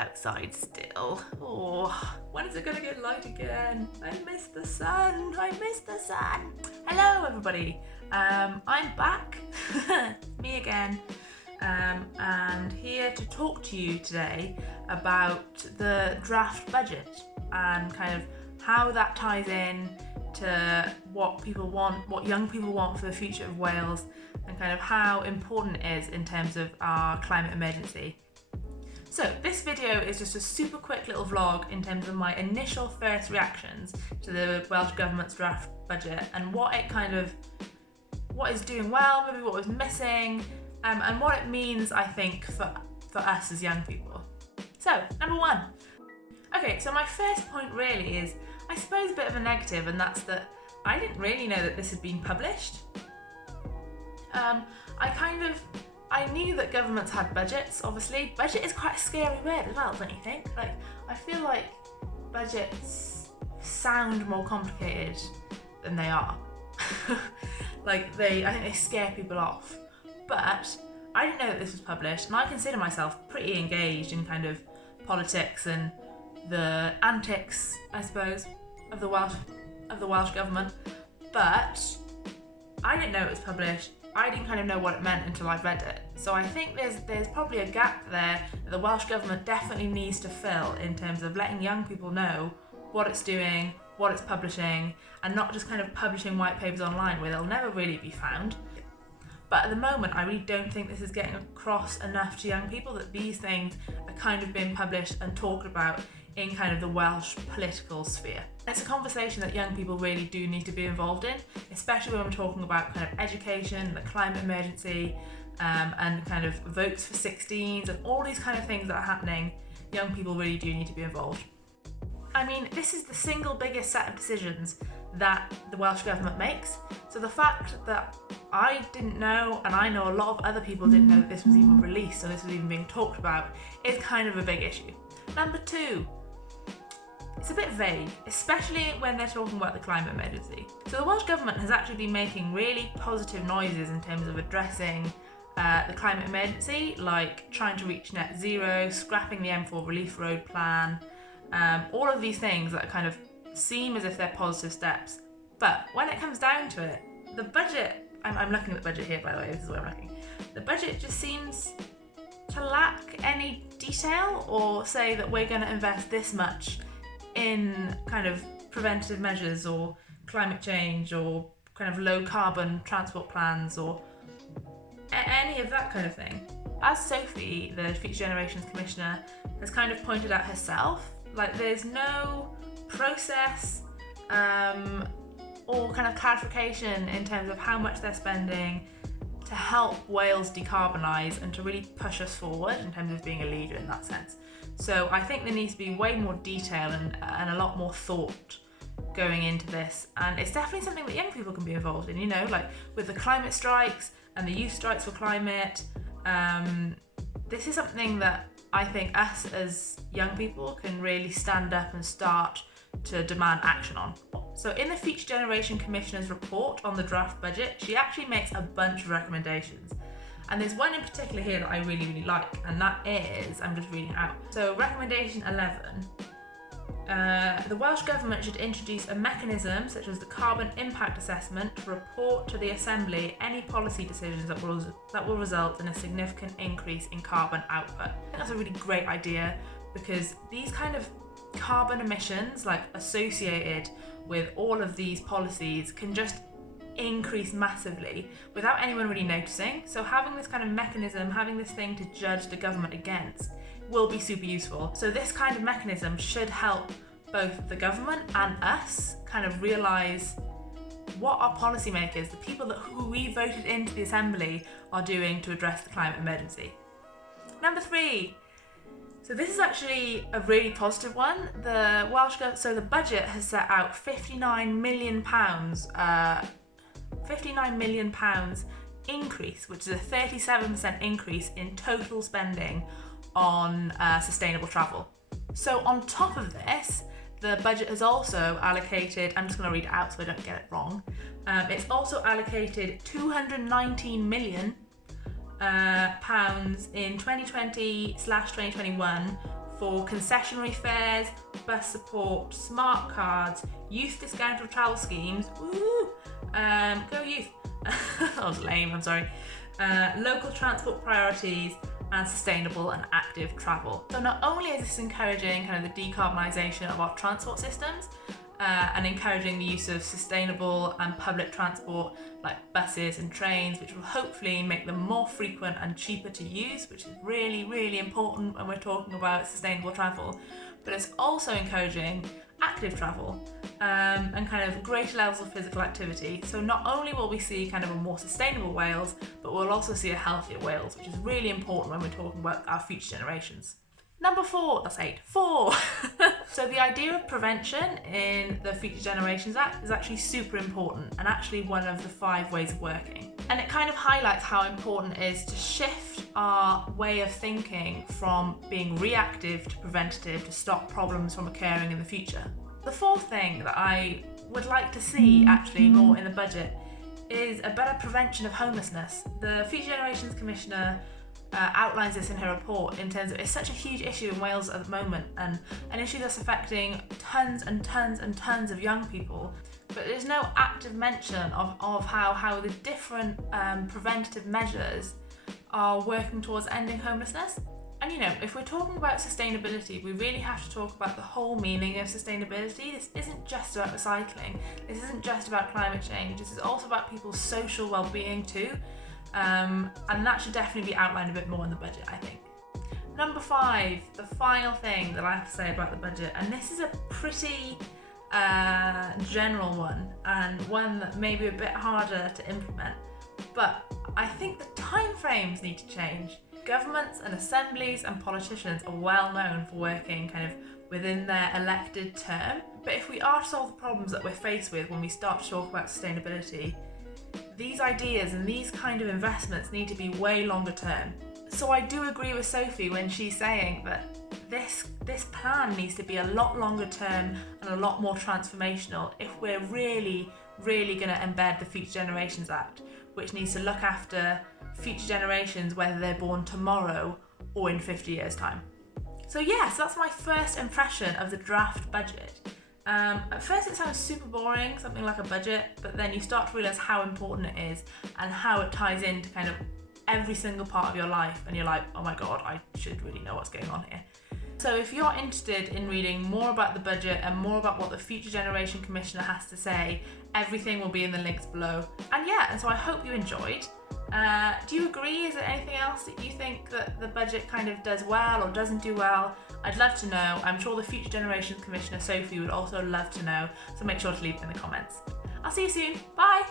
outside still. Oh, when is it going to get light again? I miss the sun. I miss the sun. Hello, everybody. I'm back. Me again. And here to talk to you today about the draft budget and kind of how that ties in to what people want, what young people want for the future of Wales, and kind of how important it is in terms of our climate emergency. So this video is just a super quick little vlog in terms of my initial first reactions to the Welsh Government's draft budget and what is doing well, maybe what was missing, and what it means, I think, for us as young people. So, number one. Okay, so my first point really is, I suppose, a bit of a negative, and that's that I didn't really know that this had been published. I knew that governments had budgets, obviously. Budget is quite a scary word as well, don't you think? Like, I feel like budgets sound more complicated than they are. I think they scare people off. But I didn't know that this was published, and I consider myself pretty engaged in kind of politics and the antics, I suppose, of the Welsh government. But I didn't know it was published. I didn't kind of know what it meant until I read it. So I think there's probably a gap there that the Welsh government definitely needs to fill in terms of letting young people know what it's doing, what it's publishing, and not just kind of publishing white papers online where they'll never really be found. But at the moment, I really don't think this is getting across enough to young people that these things are kind of being published and talked about in kind of the Welsh political sphere. It's a conversation that young people really do need to be involved in, especially when we're talking about kind of education, the climate emergency, and kind of votes for 16s and all these kind of things that are happening. Young people really do need to be involved. I mean, this is the single biggest set of decisions that the Welsh government makes. So the fact that I didn't know, and I know a lot of other people didn't know that this was even released or this was even being talked about, is kind of a big issue. Number two, it's a bit vague, especially when they're talking about the climate emergency. So the Welsh government has actually been making really positive noises in terms of addressing the climate emergency, like trying to reach net zero, scrapping the M4 relief road plan, all of these things that kind of seem as if they're positive steps. But when it comes down to it, the budget, I'm looking at the budget here, by the way, this is where I'm looking. The budget just seems to lack any detail or say that we're going to invest this much in kind of preventative measures or climate change or kind of low carbon transport plans or any of that kind of thing. As Sophie, the Future Generations Commissioner, has kind of pointed out herself, like there's no process or kind of clarification in terms of how much they're spending to help Wales decarbonise and to really push us forward in terms of being a leader in that sense. So I think there needs to be way more detail and a lot more thought going into this, and it's definitely something that young people can be involved in, you know, like with the climate strikes and the youth strikes for climate. This is something that I think us as young people can really stand up and start to demand action on. So in the Future Generation Commissioner's report on the draft budget, she actually makes a bunch of recommendations. And there's one in particular here that I really, really like, and that is, I'm just reading out. So recommendation 11, the Welsh Government should introduce a mechanism such as the carbon impact assessment to report to the Assembly any policy decisions that will result in a significant increase in carbon output. I think that's a really great idea, because these kind of carbon emissions, like associated with all of these policies, can just increase massively without anyone really noticing. So having this kind of mechanism, having this thing to judge the government against, will be super useful. So this kind of mechanism should help both the government and us kind of realise what our policymakers, the people who we voted into the Assembly, are doing to address the climate emergency. Number 3. So this is actually a really positive one. The budget has set out £59 million increase, which is a 37% increase in total spending on sustainable travel. So on top of this, the budget has also allocated, I'm just going to read it out so I don't get it wrong, it's also allocated £219 million in 2020/2021 for concessionary fares, bus support, smart cards, youth discounted travel schemes, woo, go youth, that was lame, I'm sorry, local transport priorities, and sustainable and active travel. So not only is this encouraging kind of the decarbonisation of our transport systems and encouraging the use of sustainable and public transport like buses and trains, which will hopefully make them more frequent and cheaper to use, which is really, really important when we're talking about sustainable travel, but it's also encouraging active travel and kind of greater levels of physical activity. So not only will we see kind of a more sustainable Wales, but we'll also see a healthier Wales, which is really important when we're talking about our future generations. Number 4, that's 8, 4. So the idea of prevention in the Future Generations Act is actually super important and actually one of the 5 ways of working. And it kind of highlights how important it is to shift our way of thinking from being reactive to preventative to stop problems from occurring in the future. The 4th thing that I would like to see actually more in the budget is a better prevention of homelessness. The Future Generations Commissioner outlines this in her report in terms of it's such a huge issue in Wales at the moment and an issue that's affecting tons and tons and tons of young people, but there's no active mention of how the different preventative measures are working towards ending homelessness. And you know, if we're talking about sustainability, we really have to talk about the whole meaning of sustainability. This isn't just about recycling, this isn't just about climate change, this is also about people's social well-being too. And that should definitely be outlined a bit more in the budget, I think. Number 5, the final thing that I have to say about the budget, and this is a pretty general one and one that may be a bit harder to implement, but I think the timeframes need to change. Governments and assemblies and politicians are well known for working kind of within their elected term, but if we are to solve the problems that we're faced with when we start to talk about sustainability, these ideas and these kind of investments need to be way longer term. So I do agree with Sophie when she's saying that this plan needs to be a lot longer term and a lot more transformational if we're really, really going to embed the Future Generations Act, which needs to look after future generations, whether they're born tomorrow or in 50 years' time. So yes, that's my first impression of the draft budget. At first it sounds super boring, something like a budget, but then you start to realise how important it is and how it ties into kind of every single part of your life, and you're like, oh my god, I should really know what's going on here. So if you're interested in reading more about the budget and more about what the Future Generation Commissioner has to say, everything will be in the links below. And so I hope you enjoyed. Do you agree? Is there anything else that you think that the budget kind of does well or doesn't do well? I'd love to know. I'm sure the Future Generations Commissioner Sophie would also love to know, so make sure to leave it in the comments. I'll see you soon. Bye!